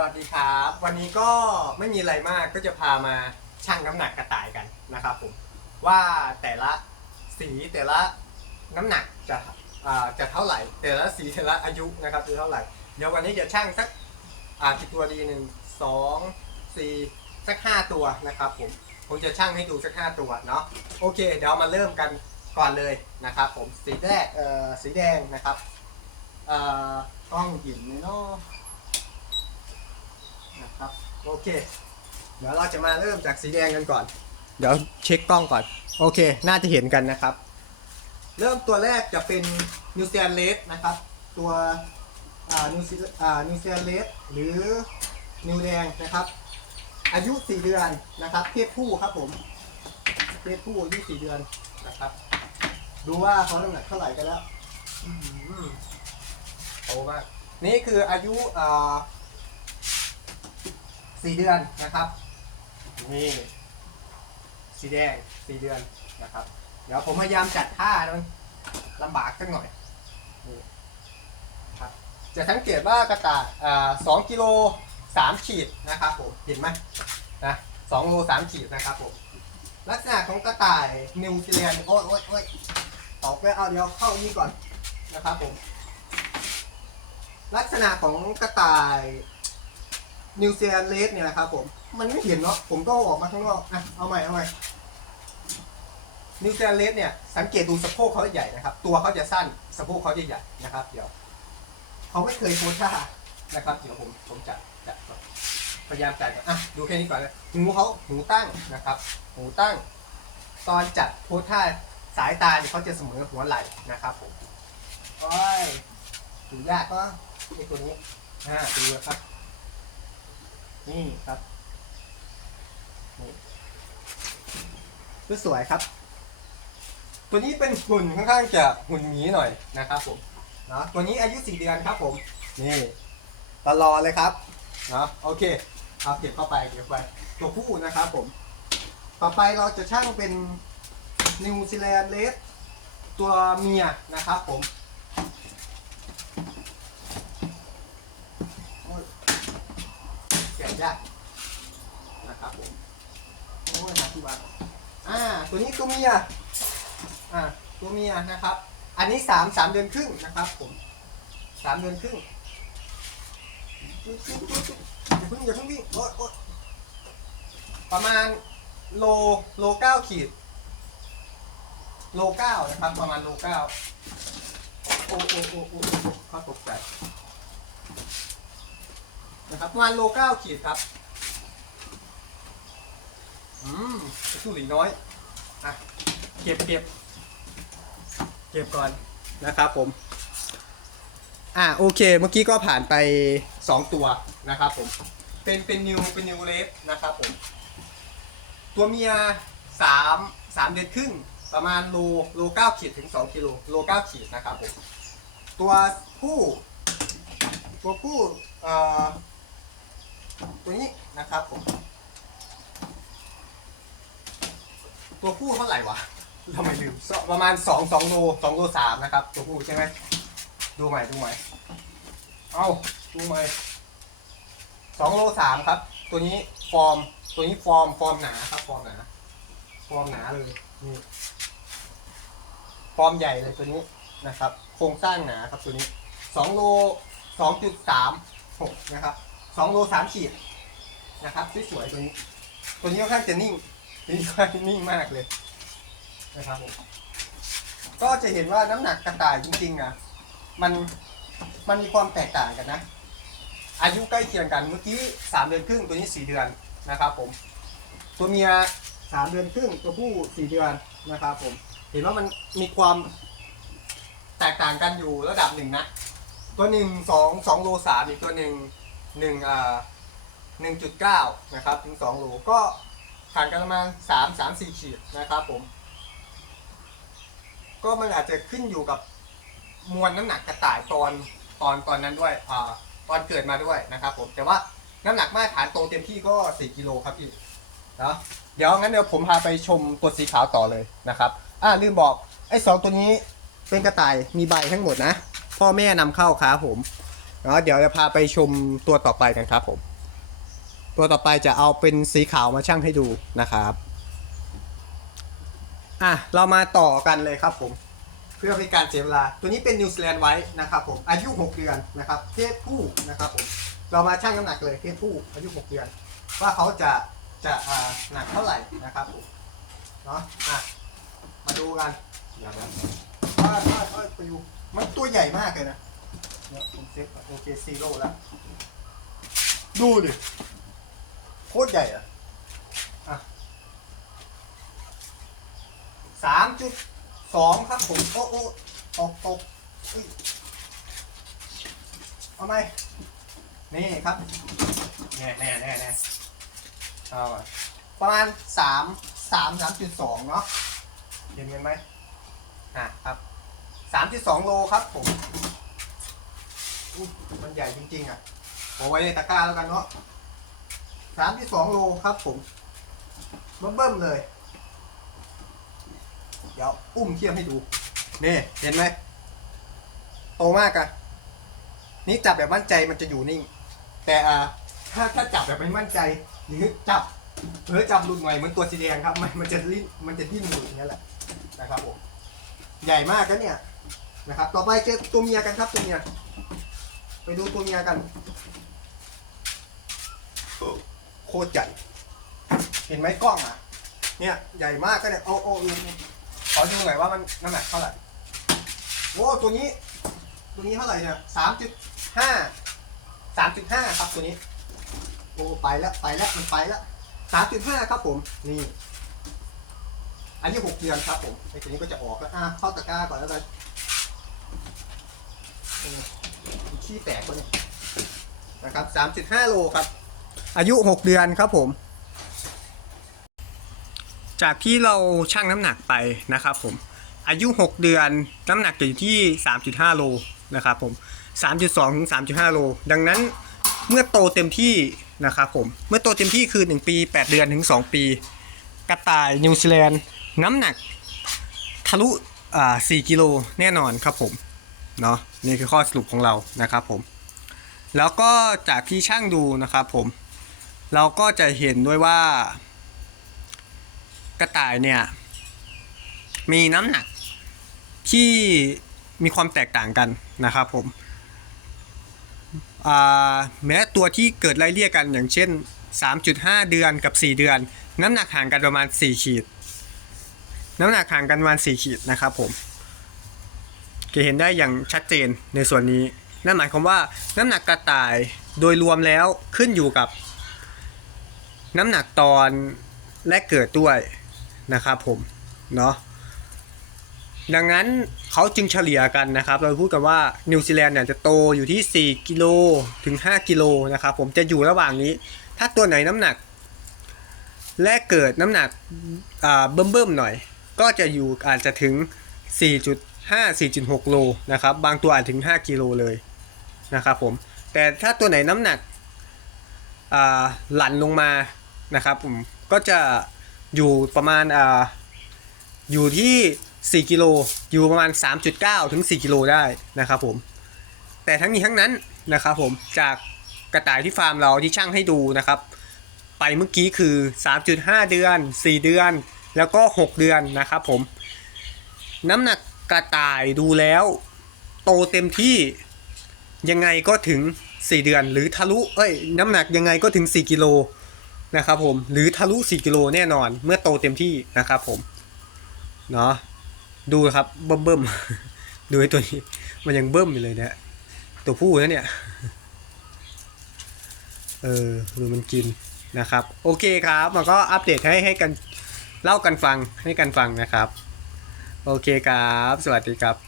สวัสดีครับ วันนี้ก็ไม่มีอะไรมากก็จะพามาชั่งน้ำหนักกระต่ายกันนะครับผมว่าแต่ละสีแต่ละน้ำหนักจะอ่าจะเท่าไหร่ แต่ละสีแต่ละอายุนะครับจะเท่าไหร่เดี๋ยววันนี้จะชั่งสักอ่ากี่ตัวดีหนึ่งสองสี่สักห้าตัวนะครับผมผมจะชั่งให้ดูสักห้าตัวเนาะโอเค เดี๋ยวมาเริ่มกันก่อนเลยนะครับผมสีแรกเอ่อสีแดงนะครับเอ่อกล้องหยินเลยเนาะ โอเค เดี๋ยวเราจะมาเริ่มจากสีแดงกันก่อน เดี๋ยวเช็คกล้องก่อน โอเค น่าจะเห็นกันนะครับ เริ่มตัวแรกจะเป็นนิวซีแลนด์เลสนะครับ ตัวอ่านิวซีอ่านิวซีแลนด์เลสหรือนิวแดงนะครับ อายุ 4 เดือนนะครับ เพศผู้ครับผม เพศผู้อายุ4เดือนนะครับ ดูว่าเขาน้ำหนักเท่าไหร่กันแล้วอืมโตมาก นี่คืออายุอ่า สี่เดือนนะครับนี่สีแดงสี่เดือนนะครับ เดี๋ยวผมพยายามจัดท่านะมันลำบากสักหน่อยนี่ครับจะสังเกตว่ากระต่ายสองกิโลสามขีดนะครับผมเห็นไหมนะสองโลสามขีดนะครับผมลักษณะของกระต่ายนิวซีแลนด์โอ้ยโอ้ยโอ้ยออกไปเอาเดี๋ยวเข้านี่ก่อนนะครับผมลักษณะของกระต่าย นิวซีแลนด์เลสเนี่ยนะครับผมมันไม่เห็นเนาะผมก็ออกมาข้างนอกอะเอาใหม่เอาใหม่นิวซีแลนด์เลสเนี่ยสังเกตดูสะโพกเขาใหญ่นะครับ ตัวเขาจะสั้นสะโพกเขาจะใหญ่นะครับ เดี๋ยวเขาไม่เคยโพสท่านะครับเดี๋ยวผมผมจัดจัดพยายามจัดอะดูแค่นี้ก่อนเลยหูเขาหูตั้งนะครับ หูตั้ง ตอนจัดโพสท่าสายตาเนี่ยเขาจะเสมอหัวไหล่นะครับผมโอ้ยดูยากก็ไอตัวนี้อ่าดูนะครับ นี่ครับนี่สวยๆครับ ตัวนี้เป็นหุ่นค่อนข้างจะหุ่นหมีหน่อยนะครับผมเนาะตัวนี้อายุสี่เดือนครับผม นี่ตลอดเลยครับเนาะโอเคเอาเก็บเข้าไปเก็บไปตัวผู้นะครับผม ต่อไปเราจะช่างเป็นนิวซีแลนด์เลสตัวเมียนะครับผม แกะยากนะครับผมโอ้ยหาที่วางอ่า ตัวนี้ตัวเมียอ่าตัวเมียนะครับ อันนี้สามสามเดือนครึ่งนะครับ ผมสามเดือนครึ่งอย่าเพิ่งอย่าเพิ่งวิ่งโอ๊ยโอ๊ยประมาณโลโลเก้าขีด โลเก้านะครับ ประมาณโลเก้าโอ้โอ้โอ้โอ้โอ้เข้าตกใจ นะครับประมาณโลเก้าขีดครับอืมสู้หลีน้อยอะเก็บเก็บเก็บก่อนนะครับผม อะโอเค เมื่อกี้ก็ผ่านไป 2 ตัวนะครับผม เป็นเป็นนิวเป็นนิวเลสนะครับผม ตัวเมีย3 3เดือนครึ่งประมาณโลโลเก้าขีดถึง 2กิโลโลเก้าขีดนะครับผม ตัวผู้ ตัวผู้เอ่อ ตัวนี้นะครับผม ตัวผู้เท่าไหร่วะทำไมลืมสประมาณสองสองโลสองโลสามนะครับ ตัวผู้ใช่ไหมดูใหม่ดูใหม่เอาดูใหม่สองโลสามครับ ตัวนี้ฟอร์ม ตัวนี้ฟอร์มฟอร์มหนาครับ ฟอร์มหนาฟอร์มหนาเลยนี่ฟอร์มใหญ่เลยตัวนี้นะครับ โครงสร้างหนาครับตัวนี้สองโลสองจุดสามหกนะครับสองโลสามขีด นะครับสวยๆตัวนี้ตัวนี้ค่อนข้างจะนิ่งตัวนี้ค่อนข้างนิ่งมากเลยนะครับผมก็จะเห็นว่าน้ำหนักกระต่ายจริงๆนะมันมันมีความแตกต่างกันนะ อายุใกล้เคียงกันเมื่อกี้สามเดือนครึ่งตัวนี้สี่เดือนนะครับผม ตัวเมียสามเดือนครึ่งตัวผู้สี่เดือนนะครับผม เห็นว่ามันมีความแตกต่างกันอยู่ระดับหนึ่งนะ ตัวหนึ่งสองสองโลสามอีกตัวหนึ่งหนึ่งอ่า หนึ่งจุดเก้านะครับ ถึงสองโลก็ห่างกันประมาณสามสามสี่ขีดนะครับผม ก็มันอาจจะขึ้นอยู่กับมวลน้ำหนักกระต่ายตอนตอนตอนนั้นด้วยอ่าตอนเกิดมาด้วยนะครับผม แต่ว่าน้ำหนักมาตรฐานโตเต็มที่ก็สี่กิโลครับพี่เนาะเดี๋ยวงั้นเดี๋ยวผมพาไปชมตัวสีขาวต่อเลยนะครับอ่าลืมบอกไอ้สองตัวนี้เป็นกระต่ายมีใบทั้งหมดนะ พ่อแม่นำเข้าครับผมเนาะเดี๋ยวจะพาไปชมตัวต่อไปกันครับผม ตัวต่อไปจะเอาเป็นสีขาวมาชั่งให้ดูนะครับอะเรามาต่อกันเลยครับผม เพื่อเป็นการเสียเวลา ตัวนี้เป็นนิวซีแลนด์ไว้นะครับผมอายุ 6 เดือนนะครับเพศผู้นะครับผมเรามาชั่งน้ำหนักเลยเพศผู้อายุ 6 เดือน ว่าเขาจะจะอ่าหนักเท่าไหร่นะครับผมเนาะอะมาดูกันอย่าแบบว่าว่าว่าไปดูมันตัวใหญ่มากเลยนะเนี่ยผมเซ็ตโอเคซีโร่แล้ว ดูดิ ตรใหญ่อะอะสามจุดสองครับผม โอ้โอ้ตกตกเอาไหมนี่ครับแน่แน่แน่แน่เอาประมาณสามสามสามจุดสองเนาะเห็นกันไหมอะครับสามจุดสองโลครับผมมันใหญ่จริงๆอะเอาไว้ในตะกร้าแล้วกันเนาะ สามจุดสองโลครับผมเบิ่มเลย เดี๋ยวอุ้มเทียบให้ดู นี่ เห็นไหม โตมากอะนี่จับแบบมั่นใจมันจะอยู่นิ่ง แต่อ่าถ้าถ้าจับแบบไม่มั่นใจ หรือจับเผลอจับหลุดหน่อยเหมือนตัวสีแดงครับ มันมันจะลิ้นมันจะดิ้นหลุดอย่างนี้แหละนะครับผมใหญ่มากนะเนี่ยนะครับ ต่อไปเจอตัวเมียกันครับตัวเมีย ไปดูตัวเมียกัน โคตรใหญ่ เห็นไหมกล้องอะ เนี่ยใหญ่มากก็เนี่ยโอ้โอ้ดูขอดูหน่อยว่ามันน้ำหนักเท่าไหร่โอ้ตัวนี้ ตัวนี้เท่าไหร่เนี่ยสามจุดห้าสามจุดห้าครับตัวนี้ โอ้ไปแล้วไปแล้วมันไปแล้วสามจุดห้าครับผมนี่อันนี้หกเดือนครับผมไอ้ตัวนี้ก็จะออกแล้วอะเข้าตะกร้าก่อนแล้วกันขี้แตกตัวนี้นะครับสามจุดห้าโลครับ อายุหกเดือนครับผม จากที่เราชั่งน้ำหนักไปนะครับผม อายุ 6 เดือนน้ำหนักจะอยู่ที่ 3.5 โลนะครับผม 3.2 ถึง 3.5 โล ดังนั้นเมื่อโตเต็มที่นะครับผม เมื่อโตเต็มที่คือ 1 ปี 8 เดือนถึง 2 ปี กระต่ายนิวซีแลนด์น้ำหนักทะลุอ่า4กิโลแน่นอนครับผมเนาะนี่คือข้อสรุปของเรานะครับผม แล้วก็จากที่ช่างดูนะครับผม เราก็จะเห็นด้วยว่า กระต่ายเนี่ย มีน้ำหนักที่มีความแตกต่างกันนะครับผมแม้ตัวที่เกิดไล่เลี่ยกันอย่างเช่น 3.5 เดือนกับ 4 เดือน น้ำหนักห่างกันประมาณ 4 ขีด น้ำหนักห่างกันประมาณ 4 ขีดนะครับผมจะเห็นได้อย่างชัดเจนในส่วนนี้ นั่นหมายความว่าน้ำหนักกระต่ายโดยรวมแล้วขึ้นอยู่กับ น้ำหนักตอนแรกเกิดด้วยนะครับผมเนาะดังนั้นเขาจึงเฉลี่ยกันนะครับ เราพูดกันว่านิวซีแลนด์เนี่ยจะโตอยู่ที่ 4 กิโลถึง 5 กิโลนะครับผมจะอยู่ระหว่างนี้ ถ้าตัวไหนน้ำหนัก แรกเกิดน้ำหนักอ่าเบิ่มๆหน่อย ก็จะอยู่อาจจะถึง 4.5 4.6 โลนะครับ บางตัวอาจถึง 5 กิโลเลยนะครับผมแต่ถ้าตัวไหนน้ำหนักหลั่นลงมา นะครับผมก็จะอยู่ประมาณอ่าอยู่ที่ 4 กิโลอยู่ประมาณ 3.9 ถึง 4 กิโลได้นะครับผมแต่ทั้งนี้ทั้งนั้นนะครับผมจากกระต่ายที่ฟาร์มเราที่ช่างให้ดูนะครับ ไปเมื่อกี้คือ 3.5 เดือน 4 เดือน แล้วก็ 6 เดือนนะครับผมน้ำหนักกระต่ายดูแล้ว โตเต็มที่ยังไงก็ถึง 4 เดือน หรือทะลุเอ้ยน้ำหนักยังไงก็ถึง 4 กิโล นะครับผมหรือทะลุ 4 กิโลแน่นอน เมื่อโตเต็มที่นะครับผมเนาะดูครับเบิ่มเบิ่มดูไอ้ตัวนี้มันยังเบิ่มอยู่เลยเนี่ยตัวผู้นะเนี่ยเออดูมันกินนะครับ โอเคครับ มันก็อัปเดตให้ให้กันเล่ากันฟังให้กันฟังนะครับ โอเคครับ สวัสดีครับ